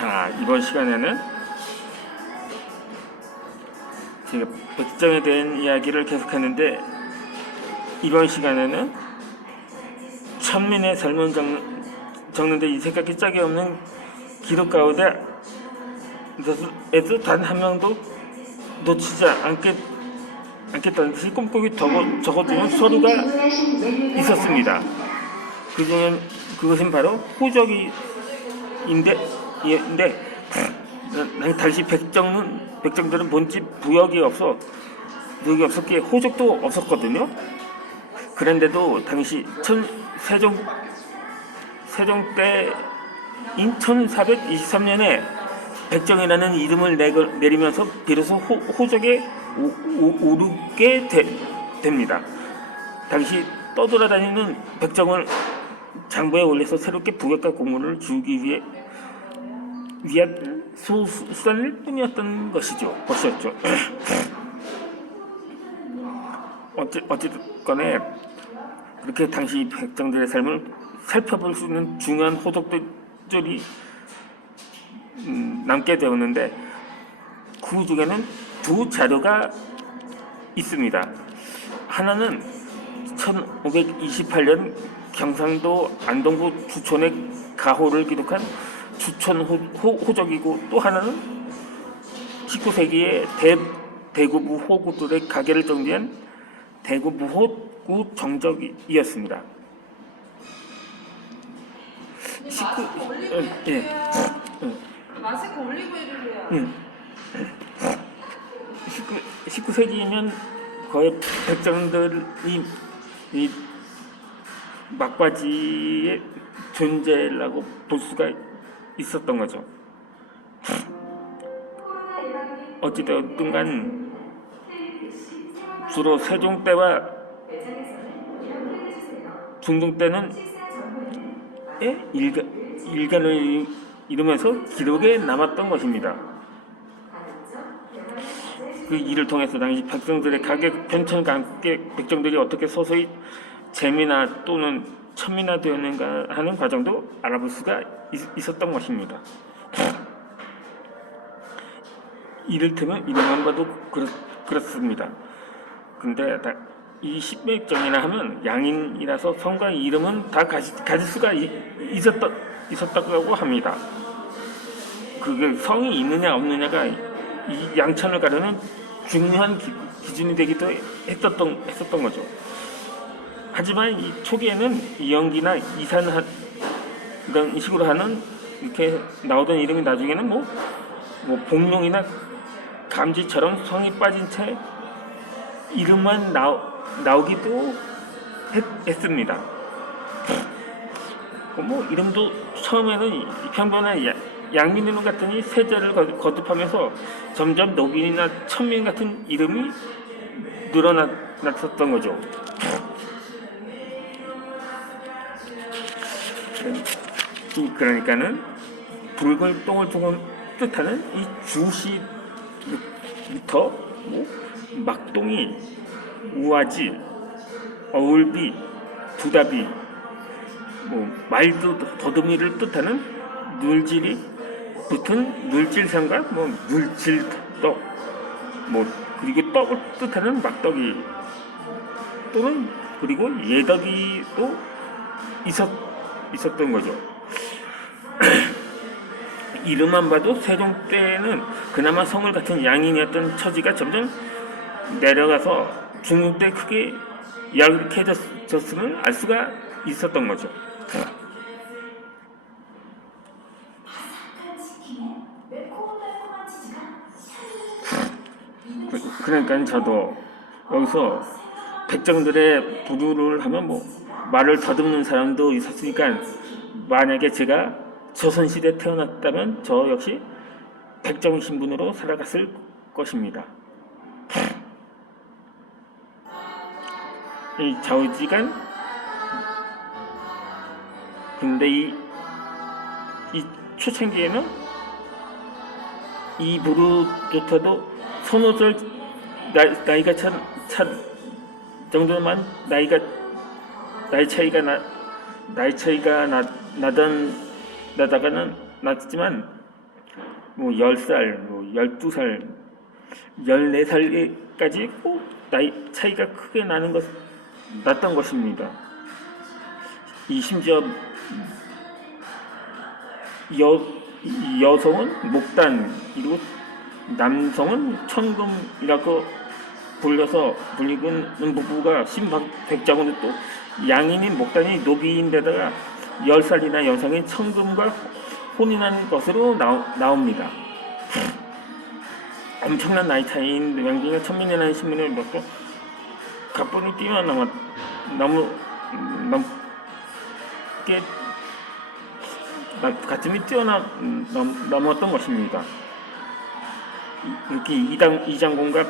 자, 이번 시간에는 제가 백정에 대한 이야기를 계속하는데, 이번 시간에는 천민의 삶을 적는데 이 생각이 짝이 없는 기록 가운데 에도 단 한 명도 놓치지 않겠다는 듯이 꼼꼼히 적어두는 서류가 있었습니다. 그것은 바로 호적인데 당시 백정들은 본집 부역이 없었기에 호적도 없었거든요. 그런데도 당시 세종 때인 1423년에 백정이라는 이름을 내리면서 비로소 호적에 오르게 됩니다. 당시 떠돌아다니는 백정을 장부에 올려서 새롭게 부역과 공문을 주기 위한 수단일 뿐이었던 것이죠. 어쨌거나 그렇게 당시 백정들의 삶을 살펴볼 수 있는 중요한 호적들이 남게 되었는데, 그 중에는 두 자료가 있습니다. 하나는 1528년 경상도 안동구 주촌의 가호를 기록한 주촌 호적이고, 또 하나는 19세기의 대구 무호구들의 가계를 정리한 대구 무호구 정적이었습니다. 마스크 올리고 해주세요. 19세기면 거의 백정들이 이 막바지의 존재라고 볼 수가 있었던 거죠. 어찌되었든 간 주로 세종 때와 중종 때는 일간을 이루면서 기록에 남았던 것입니다. 그 일을 통해서 당시 백성들의 가계 편천과 함께 백정들이 어떻게 서서히 재미나 또는 천민화되었는가 하는 과정도 알아볼 수가 있었던 것입니다. 이를테면 이름만 봐도 그렇습니다. 근데 이 십백정이나 하면 양인이라서 성과 이름은 다 가질 수가 있었다고 합니다. 그게 성이 있느냐 없느냐가 이 양천을 가르는 중요한 기준이 되기도 했었던 거죠. 하지만 이 초기에는 이영기나 이산 이런 식으로 하는 이렇게 나오던 이름이 나중에는 뭐 복룡이나 감지처럼 성이 빠진 채 이름만 나오기도 했습니다. 이름도 처음에는 평범한 양민이름 같더니 세자를 거듭하면서 점점 노빈이나 천민 같은 이름이 늘어났었던 거죠. 그러니까는 붉은 똥을 뜻하는 이 주시부터 막동이, 우아지, 어울비, 두다비, 말도 더듬이를 뜻하는 물질이 붙은 물질상과 물질떡, 그리고 떡을 뜻하는 막떡이 또는 그리고 예덕이도 있었던 거죠. 이름만 봐도 세종 때는 그나마 성을 같은 양인이었던 처지가 점점 내려가서 중종 때 크게 약해졌음을 알 수가 있었던 거죠. 그러니까 저도 여기서 백정들의 부두를 하면 말을 더듬는 사람도 있었으니까, 만약에 제가 조선시대에 태어났다면 저 역시 백정 신분으로 살아갔을 것입니다. 이 좌우지간, 근데 이 초창기에는 이 부르조차도 선호절 나이가 찬 정도만 나이 차이가 나다가는 났지만 뭐 10살, 뭐 12살, 14살까지 꼭 나이 차이가 크게 났던 것입니다. 이 심지어 여성은 목단, 그리고 남성은 천금이라고 불리는 부부가 신백정으로 또 양인인 목단이 노비인데다가 10살이나 여성인 천금과 혼인한 것으로 나옵니다. 엄청난 나이 차이인 명중에 천민이라는 신문을 넣고 가뿐히 뛰어넘게 가슴이 뛰어넘었던 것입니다. 이렇게 이장군과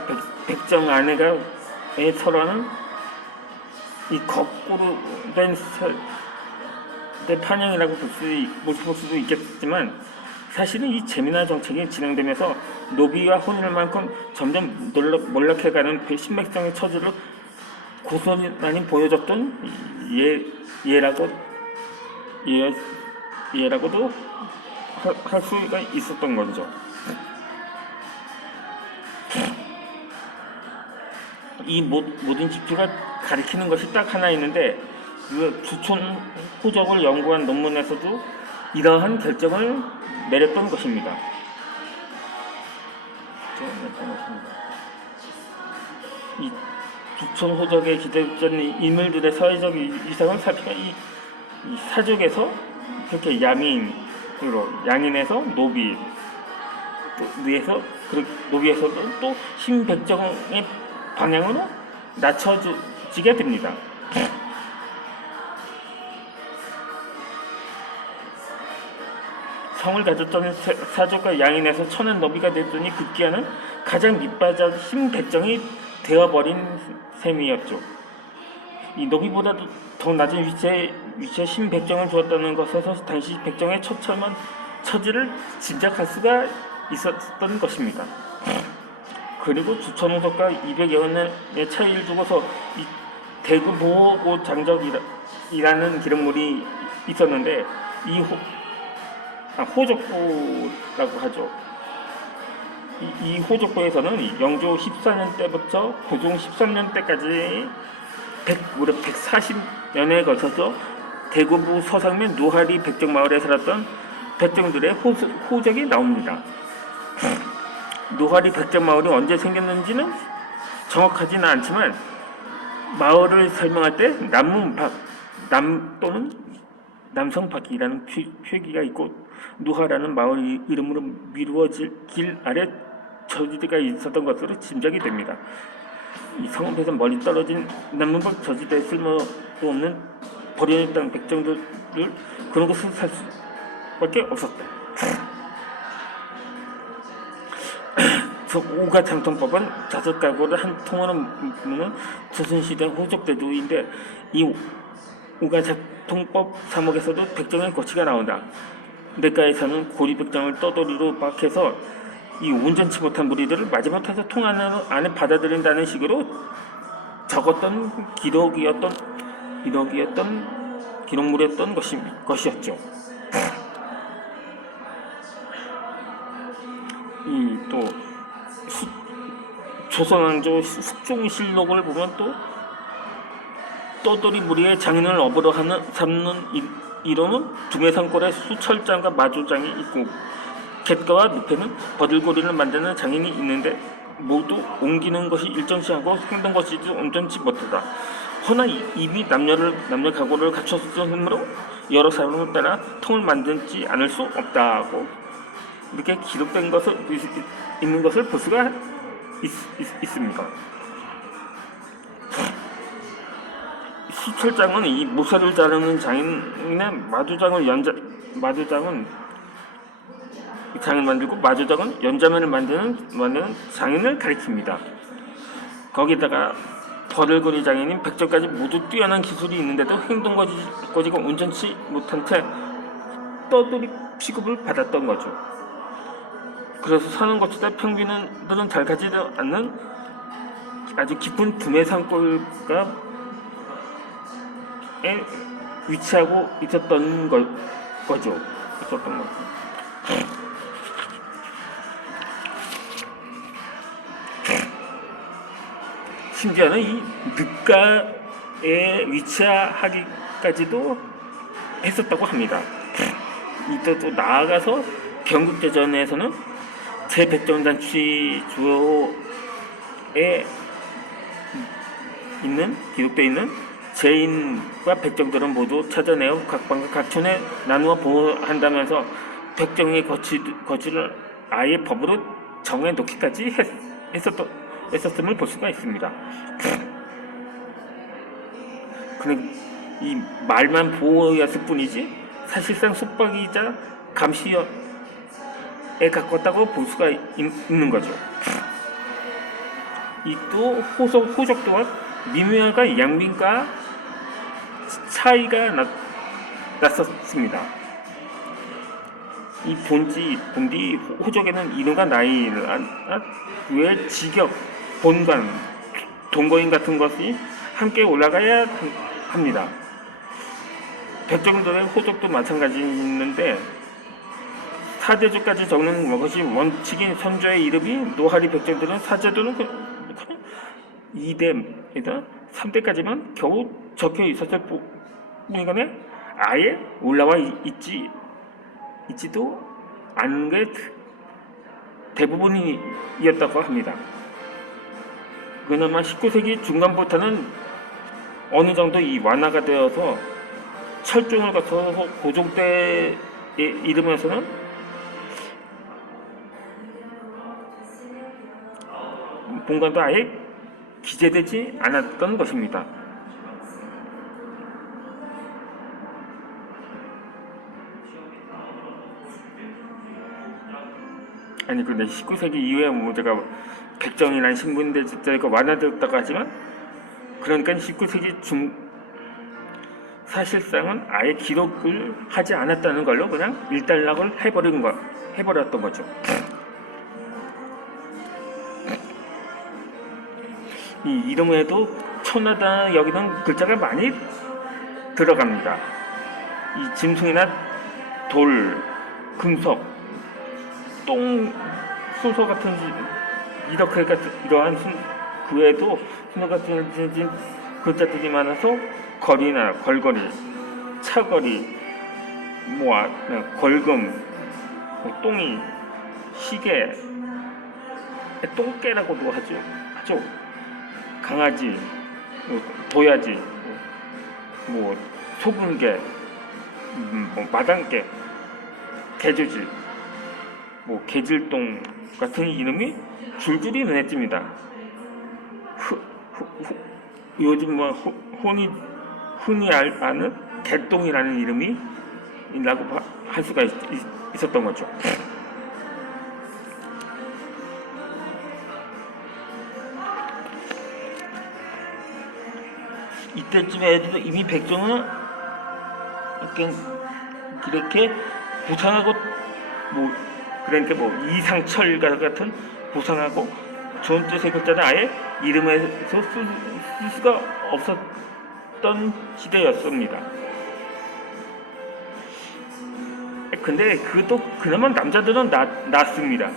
백정 아내가의 설화는 이 거꾸로 된 판형이라고 볼 수도 있겠지만, 사실은 이 재미나 정책이 진행되면서 노비와 혼인할 만큼 점점 몰락해가는 신백성의 처지를 고스란히 보여줬던 예라고도 할 수가 있었던 거죠. 이 모든 지표가 가리키는 것이 딱 하나 있는데, 그 주촌 호적을 연구한 논문에서도 이러한 결정을 내렸던 것입니다. 이 주촌 호적에 기재된 인물들의 사회적 이상을 살피면 이 사족에서 그렇게 양인에서 노비, 노비에서도 또 신백정의 방향으로 낮춰지게 됩니다. 성을 가졌던 사족과 양인에서 천한 노비가 됐더니 급기야는 가장 밑바자 신백정이 되어버린 셈이었죠. 이 노비보다도 더 낮은 위치에 신백정을 두었다는 것에서 당시 백정의 처참한 처지를 짐작할 수가 있었던 것입니다. 그리고 주천호석과 200여 년의 차이를 두고서 이 대구 보호고 장적이라는 기록물이 있었는데, 이 호적부라고 하죠. 이 호적부에서는 영조 14년 때부터 고종 13년 때까지 무려 140년에 걸쳐서 대구부 서상면 노하리 백정마을에 살았던 백정들의 호적이 나옵니다. 노하리 백정마을이 언제 생겼는지는 정확하지는 않지만, 마을을 설명할 때 남문박, 또는 남성박이라는 표기가 있고, 노하라는 마을 이름으로 미루어질 길 아래 저지대가 있었던 것으로 짐작이 됩니다. 이 성읍에서 멀리 떨어진 남문박 저지대에 쓸모도 없는 버려진 땅 백정들을 그런 곳을 살 수밖에 없었다. 오가장통법은 자석가구를 한 통으로 묶는 조선시대 호적제도인데, 이 오가장통법 3억에서도 백정의 고치가 나온다. 내과에서는 고리백정을 떠돌이로 박해서 이 온전치 못한 무리들을 마지못해서 통 안에 받아들인다는 식으로 적었던 기록물이었던 것이었죠. 이 또 조선왕조 숙종실록을 보면 또 떠돌이 무리의 장인을 업으로 삼는 이론은 두매산골에 수철장과 마조장이 있고, 갯가와 늪에는 버들고리를 만드는 장인이 있는데 모두 옮기는 것이 일정치 하고 생던 것이 온전치 못하다. 허나 이미 남녀 각오를 갖췄으므로 여러 사람을 따라 통을 만들지 않을 수 없다고 이렇게 기록된 것을 있는 것을 볼 수가 있습니다. 수철장은 이 모사를 자르는 장인의 마조장은 장을 만들고, 마조장은 연자면을 만드는 장인을 가리킵니다. 거기다가 버들거리 장인인 백정까지 모두 뛰어난 기술이 있는데도 행동거지가 온전치 못한 채 떠돌이 취급을 받았던 거죠. 그래서 사는 것보다 평균들은 잘 가지도 않는 아주 깊은 두매산골에 위치하고 있었던 거죠. 심지어는 이 늑가에 위치하기까지도 했었다고 합니다. 또 나아가서 경국대전에서는 제100정단치 주에 기록되어 있는 제인과 백정들은 모두 찾아내어 각 방과 각촌에 나누어 보호한다면서 백정의 거취를 아예 법으로 정해놓기까지 했었음을 볼 수가 있습니다. 근데 이 말만 보호였을 뿐이지 사실상 속박이자 감시에 가깝다고 볼 수가 있는 거죠. 이 또 호적 또한 미묘하가 양민과 차이가 났었습니다. 이 본디 호적에는 이름과 나이, 외 직역, 본관, 동거인 같은 것이 함께 올라가야 합니다. 백정들의 호적도 마찬가지인데 사제주까지 적는 것이 원칙인 선조의 이름이 노하리 백정들은 사제도는 2대에다 3대까지만 겨우 적혀 있었을 뿐이거나 아예 올라와 있지도 않은 게 대부분이었다고 합니다. 그나마 19세기 중반부터는 어느 정도 이 완화가 되어서 철종을 거쳐서 고종 때에 이르면서는 본관도 아예 기재되지 않았던 것입니다. 아니 근데 19세기 이후에 제가 백정이라는 신분대가 완화되었다고 하지만 그러니까 19세기 중 사실상은 아예 기록을 하지 않았다는 걸로 그냥 일단락을 해버렸던 거죠. 이 이름에도 천하다 여기는 글자가 많이 들어갑니다. 이 짐승이나 돌, 금속, 똥, 순서 같은 이러한 그 외에도 순서 같은 글자들이 많아서 거리나 걸거리, 차거리, 걸금, 똥이, 시계, 똥개라고도 하죠. 강아지, 도야지, 소금개, 마당개, 개조지, 개질똥 같은 이름이 줄줄이 눈에 띕니다. 요즘 흔히 아는 개똥이라는 이름이라고 할 수가 있었던 거죠. 이때쯤에도 이미 백정은 이렇게 부상하고 그러니까 이상철 같은 부상하고 좋은 뜻의 글자는 아예 이름에서 쓸 수가 없었던 시대였습니다. 근데 그것도 그나마 남자들은 낫습니다.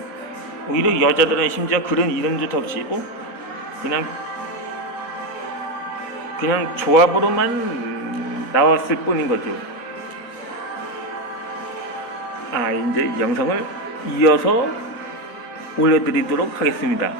오히려 여자들은 심지어 그런 이름도 없이 그냥 조합으로만 나왔을 뿐인 거죠. 이제 영상을 이어서 올려드리도록 하겠습니다.